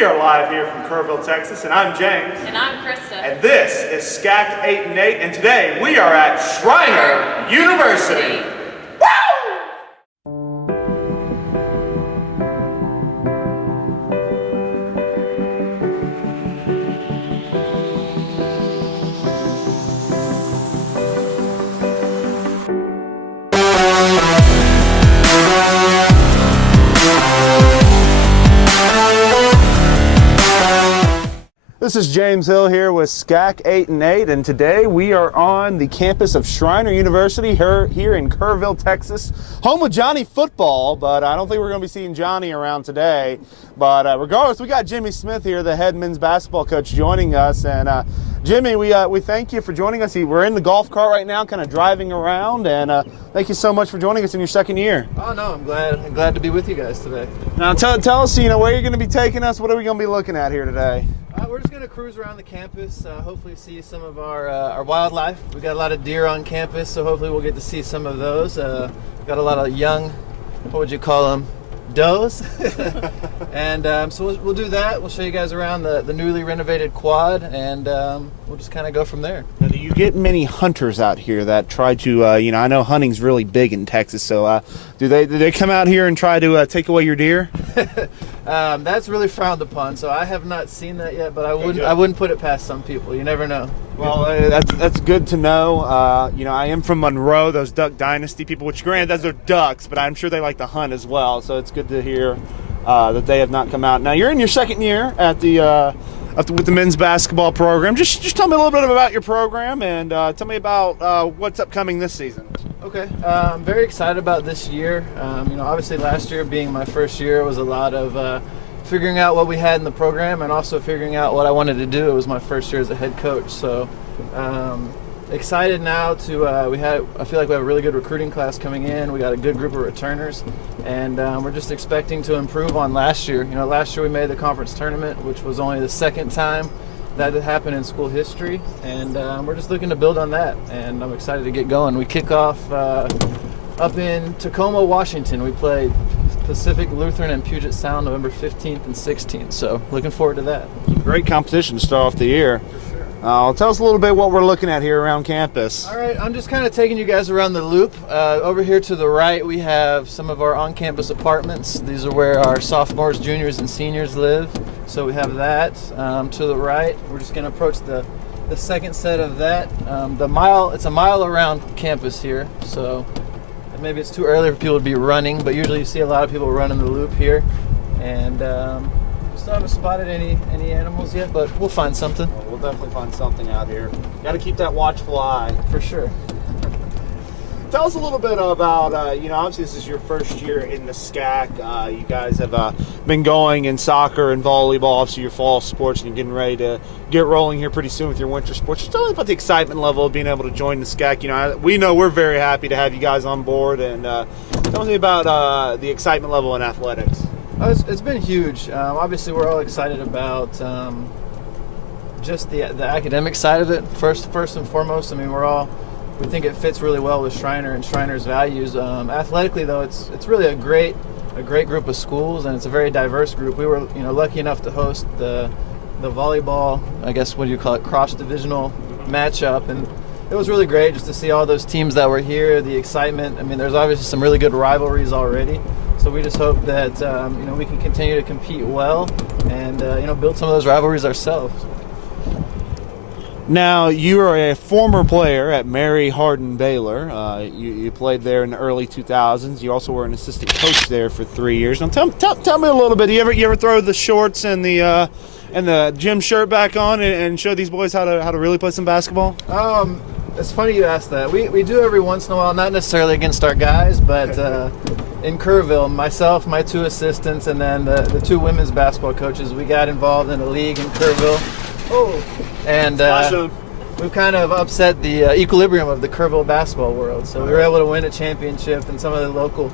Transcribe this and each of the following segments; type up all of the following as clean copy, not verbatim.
We are live here from Kerrville, Texas, and I'm James. And I'm Krista. And this is SCAC 8 and 8, and today we are at Schreiner University. This is James Hill here with SCAC 8 and 8, and today we are on the campus of Schreiner University here in Kerrville, Texas, home of Johnny football, but I don't think we're going to be seeing Johnny around today. But regardless, we got Jimmy Smith here, the head men's basketball coach, joining us. And Jimmy, we thank you for joining us. We're in the golf cart right now, kind of driving around, and thank you so much for joining us in your second year. Oh no, I'm glad to be with you guys today. Now tell us, where you're going to be taking us. What are we going to be looking at here today? We're just going to cruise around the campus, hopefully see some of our wildlife. We've got a lot of deer on campus, so hopefully we'll get to see some of those. We've got a lot of young, what would you call them, does. And so we'll do that. We'll show you guys around the newly renovated quad, and we'll just kind of go from there. Now, do you get many hunters out here that try to, I know hunting's really big in Texas, so do they come out here and try to take away your deer? That's really frowned upon, so I have not seen that yet, but I wouldn't put it past some people. You never know. Well, that's good to know. I am from Monroe, those Duck Dynasty people, which granted, those are ducks, but I'm sure they like to hunt as well, so it's good to hear that they have not come out. Now, you're in your second year at with the men's basketball program. Just tell me a little bit about your program, and tell me about what's upcoming this season. Okay, I'm very excited about this year. Obviously last year being my first year, it was a lot of figuring out what we had in the program and also figuring out what I wanted to do. It was my first year as a head coach, so excited now to I feel like we have a really good recruiting class coming in. We got a good group of returners, and we're just expecting to improve on last year. Last year we made the conference tournament, which was only the second time that had happened in school history, and we're just looking to build on that, and I'm excited to get going. We kick off up in Tacoma, Washington. We play Pacific Lutheran and Puget Sound November 15th and 16th, so looking forward to that. Great competition to start off the year. Tell us a little bit what we're looking at here around campus. All right, I'm just kind of taking you guys around the loop. Over here to the right, we have some of our on-campus apartments. These are where our sophomores, juniors, and seniors live. So we have that. To the right, we're just going to approach the second set of that. It's a mile around campus here, so maybe it's too early for people to be running, but usually you see a lot of people running the loop here. And still haven't spotted any animals yet, but we'll find something. Well, we'll definitely find something out here. Got to keep that watchful eye. For sure. Tell us a little bit about, obviously this is your first year in the SCAC. You guys have been going in soccer and volleyball, obviously your fall sports, and you're getting ready to get rolling here pretty soon with your winter sports. Just tell me about the excitement level of being able to join the SCAC. We know we're very happy to have you guys on board, and tell me about the excitement level in athletics. It's been huge. Obviously, we're all excited about just the academic side of it. First and foremost, we think it fits really well with Schreiner and Schreiner's values. Athletically, though, it's really a great group of schools, and it's a very diverse group. We were lucky enough to host the volleyball, I guess, what do you call it, cross-divisional matchup, and it was really great just to see all those teams that were here, the excitement. There's obviously some really good rivalries already. So we just hope that we can continue to compete well and build some of those rivalries ourselves. Now, you are a former player at Mary Hardin Baylor. You played there in the early 2000s. You also were an assistant coach there for 3 years. Now, tell me a little bit. You ever throw the shorts and the gym shirt back on and show these boys how to really play some basketball? It's funny you asked that. We do every once in a while, not necessarily against our guys, but in Kerrville, myself, my two assistants, and then the two women's basketball coaches, we got involved in a league in Kerrville. And we've kind of upset the equilibrium of the Kerrville basketball world. So we were able to win a championship, and some of the local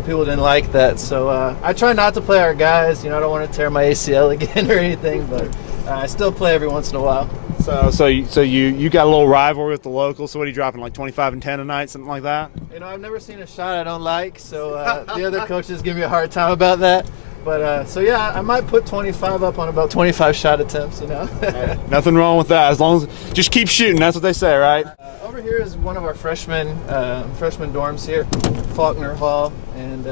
people didn't like that. So I try not to play our guys. I don't want to tear my ACL again or anything, but I still play every once in a while. So you got a little rivalry with the locals. So what are you dropping, like 25 and 10 a night, something like that? I've never seen a shot I don't like, so the other coaches give me a hard time about that. But so yeah, I might put 25 up on about 25 shot attempts. Hey, nothing wrong with that, as long as just keep shooting. That's what they say, right? Over here is one of our freshman dorms here, Faulkner Hall, and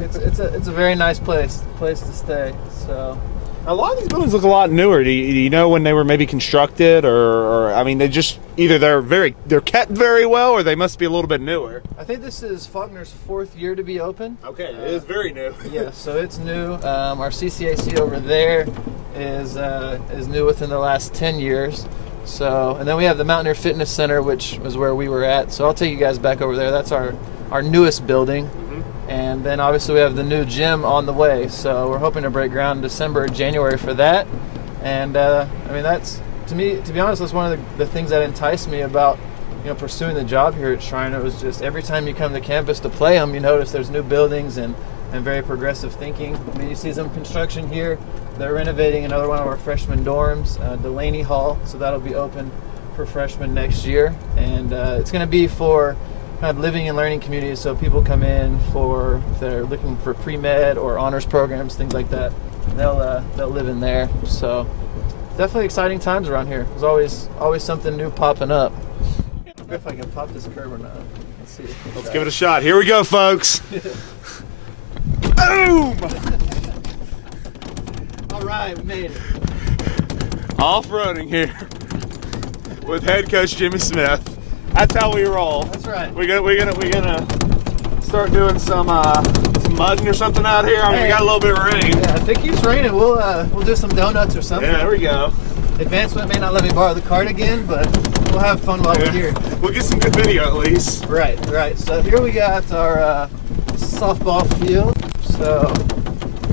it's a very nice place to stay. So. A lot of these buildings look a lot newer. Do you know when they were maybe constructed, or I mean, they just either they're kept very well, or they must be a little bit newer. I think this is Faulkner's 4th year to be open. Okay, it is very new. Yeah, so it's new. Our CCAC over there is new within the last 10 years. So, and then we have the Mountaineer Fitness Center, which was where we were at. So I'll take you guys back over there. That's our newest building. And then obviously we have the new gym on the way, so we're hoping to break ground in December or January for that. And I mean, that's, to be honest, that's one of the things that enticed me about pursuing the job here at Schreiner. It was just every time you come to campus to play them, you notice there's new buildings and very progressive thinking. I mean, you see some construction here. They're renovating another one of our freshman dorms, Delaney Hall, so that'll be open for freshmen next year. And it's going to be for kind of living and learning communities, so people come in if they're looking for pre-med or honors programs, things like that. They'll live in there. So definitely exciting times around here. There's always something new popping up. I wonder if I can pop this curb or not. Let's see. Let's give it a shot. Here we go, folks. Boom! All right, we made it. Off-roading here with head coach Jimmy Smith. That's how we roll. That's right. We're gonna start doing some mudding or something out here. I mean, we got a little bit of rain. Yeah, if it keeps raining, we'll do some donuts or something. Yeah, there we go. Advancement may not let me borrow the cart again, but we'll have fun while we're here. We'll get some good video at least. Right. So here we got our softball field. So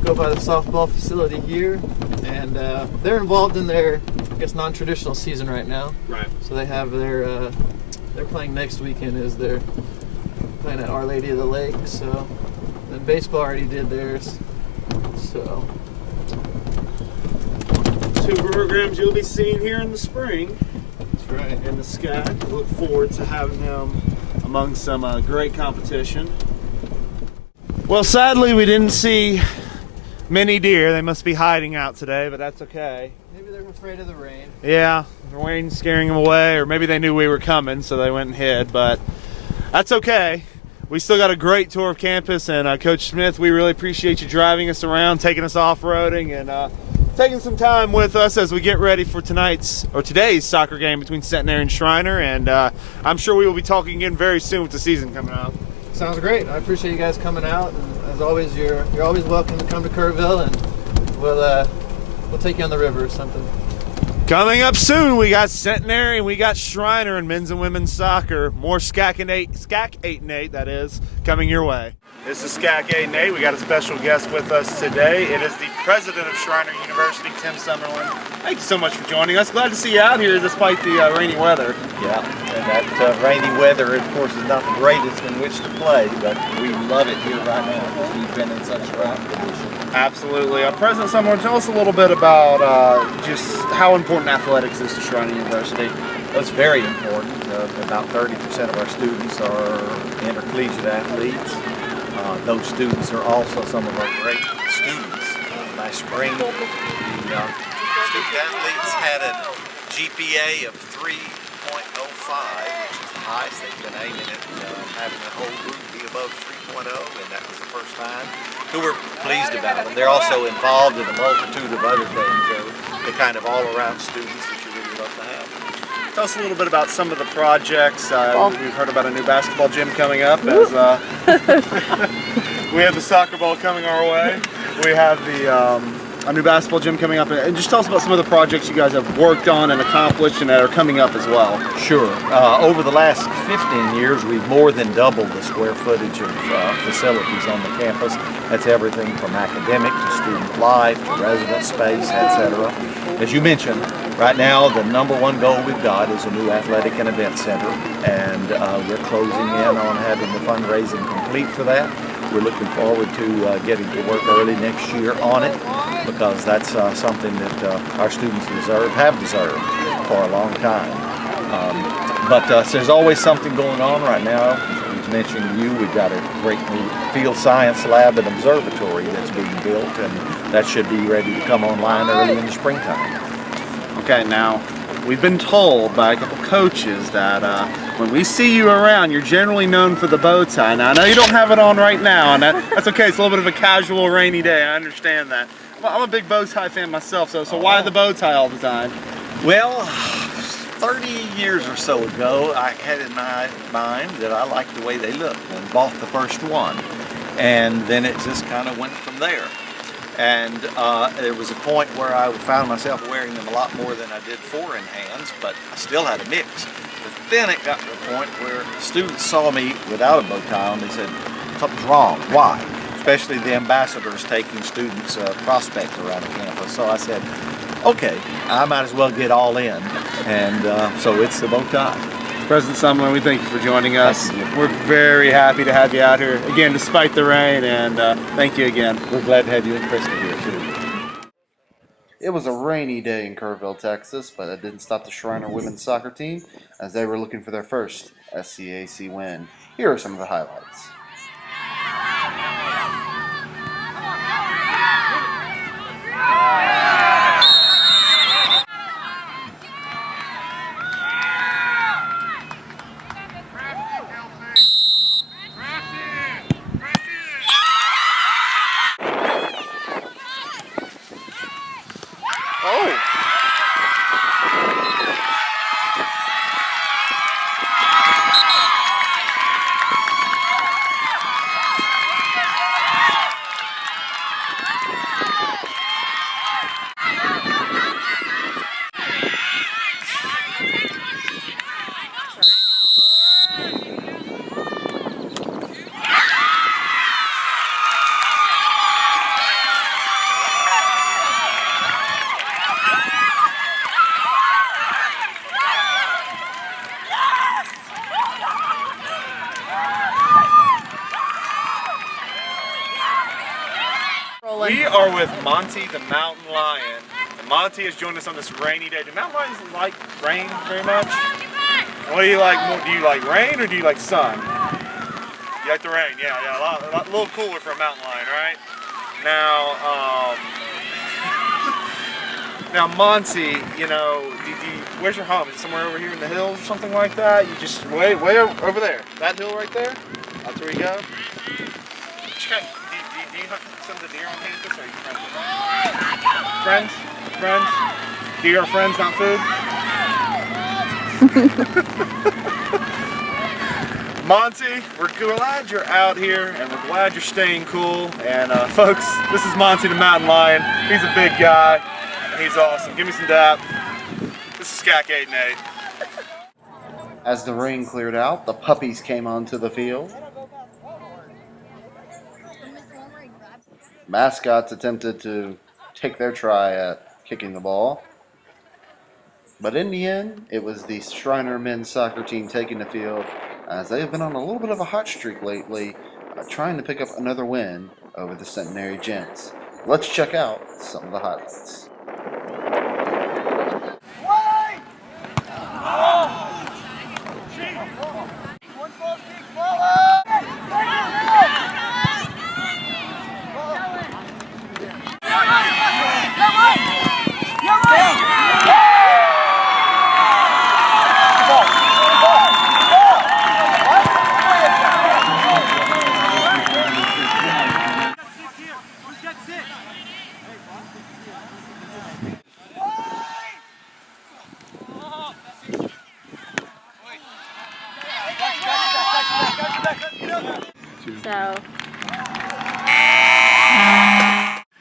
go by the softball facility here, and they're involved in their, I guess, non-traditional season right now. Right. So they have their they're playing next weekend. They're playing at Our Lady of the Lake. So then baseball already did theirs. So 2 programs you'll be seeing here in the spring. that's right. In the SCAC. Look forward to having them among some great competition. Well, sadly, we didn't see many deer. They must be hiding out today, but that's okay. Maybe they're afraid of the rain. Yeah, the rain scaring them away, or maybe they knew we were coming, so they went and hid, but that's okay. We still got a great tour of campus, and Coach Smith, we really appreciate you driving us around, taking us off-roading, and taking some time with us as we get ready for today's soccer game between Centenary and Schreiner, and I'm sure we will be talking again very soon with the season coming up. Sounds great. I appreciate you guys coming out, and as always, you're always welcome to come to Kerrville, and we'll take you on the river or something. Coming up soon, we got Centenary and we got Schreiner in men's and women's soccer. More SCAC 8 and 8, that is, coming your way. This is SCAC 8 and 8. We got a special guest with us today. It is the president of Schreiner University, Tim Summerlin. Thank you so much for joining us. Glad to see you out here despite the rainy weather. Yeah, and that rainy weather, of course, is not the greatest in which to play, but we love it here right now because we've been in such dry conditions. Absolutely. President Summerlin, tell us a little bit about just how important athletics is to Schreiner University. Well, it's very important. About 30% of our students are intercollegiate athletes. Those students are also some of our great students. Last spring, the student athletes had a GPA of 3.05, which is the highest they've been aiming at, having the whole group be above 3.0, and that was the first time. Who were pleased about them. They're also involved in a multitude of other things. They're kind of all-around students that you really love to have. Tell us a little bit about some of the projects. We've heard about a new basketball gym coming up. As we have the soccer ball coming our way. We have a new basketball gym coming up. And just tell us about some of the projects you guys have worked on and accomplished and that are coming up as well. Sure. Over the last 15 years, we've more than doubled the square footage of facilities on the campus. That's everything from academic to student life to resident space, etc. As you mentioned, right now the #1 goal we've got is a new athletic and event center, and we're closing in on having the fundraising complete for that. We're looking forward to getting to work early next year on it, because that's something that our students have deserved for a long time. But there's always something going on right now. was mentioning to you, we've got a great new field science lab and observatory that's being built, and that should be ready to come online early in the springtime. Okay, now we've been told by a couple coaches that when we see you around, you're generally known for the bow tie. Now, I know you don't have it on right now, and that's okay. It's a little bit of a casual, rainy day. I understand that. I'm a big bow tie fan myself, so why the bow tie all the time? Well, 30 years or so ago, I had in my mind that I liked the way they looked and bought the first one. And then it just kind of went from there. And there was a point where I found myself wearing them a lot more than I did four in hands, but I still had a mix. But then it got to the point where students saw me without a bow tie on. They said, something's wrong. Why? Especially the ambassadors taking students prospect around the campus. So I said, okay, I might as well get all in. And so it's the bow tie. President Summerlin, we thank you for joining us. Thank you. We're very happy to have you out here, again, despite the rain, and thank you again. We're glad to have you and Krista here, too. It was a rainy day in Kerrville, Texas, but it didn't stop the Schreiner women's soccer team as they were looking for their first SCAC win. Here are some of the highlights. We are with Monty the mountain lion. And Monty has joined us on this rainy day. Do mountain lions like rain very much? What do you like more? Do you like rain or do you like sun? You like the rain, yeah, a little cooler for a mountain lion, right? Now, now Monty, you know, where's your home? Is it somewhere over here in the hills or something like that? You just way over there. That hill right there? That's where you go? Do you hunt some of the deer on campus, or are you friends with them? Friends? Deer are friends, not food? Monty, we're glad you're out here, and we're glad you're staying cool. And folks, this is Monty the mountain lion. He's a big guy, and he's awesome. Give me some dap. This is SCAC 8 and 8. As the rain cleared out, the puppies came onto the field. Mascots attempted to take their try at kicking the ball. But in the end, it was the Schreiner men's soccer team taking the field, as they have been on a little bit of a hot streak lately, trying to pick up another win over the Centenary Gents. Let's check out some of the highlights.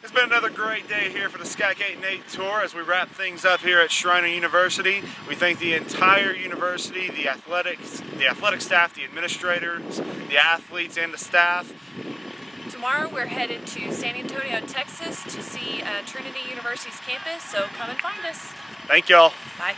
It's been another great day here for the SCAC 8 and 8 tour as we wrap things up here at Schreiner University. We thank the entire university, the athletic staff, the administrators, the athletes, and the staff. Tomorrow we're headed to San Antonio, Texas to see Trinity University's campus, so come and find us. Thank y'all. Bye.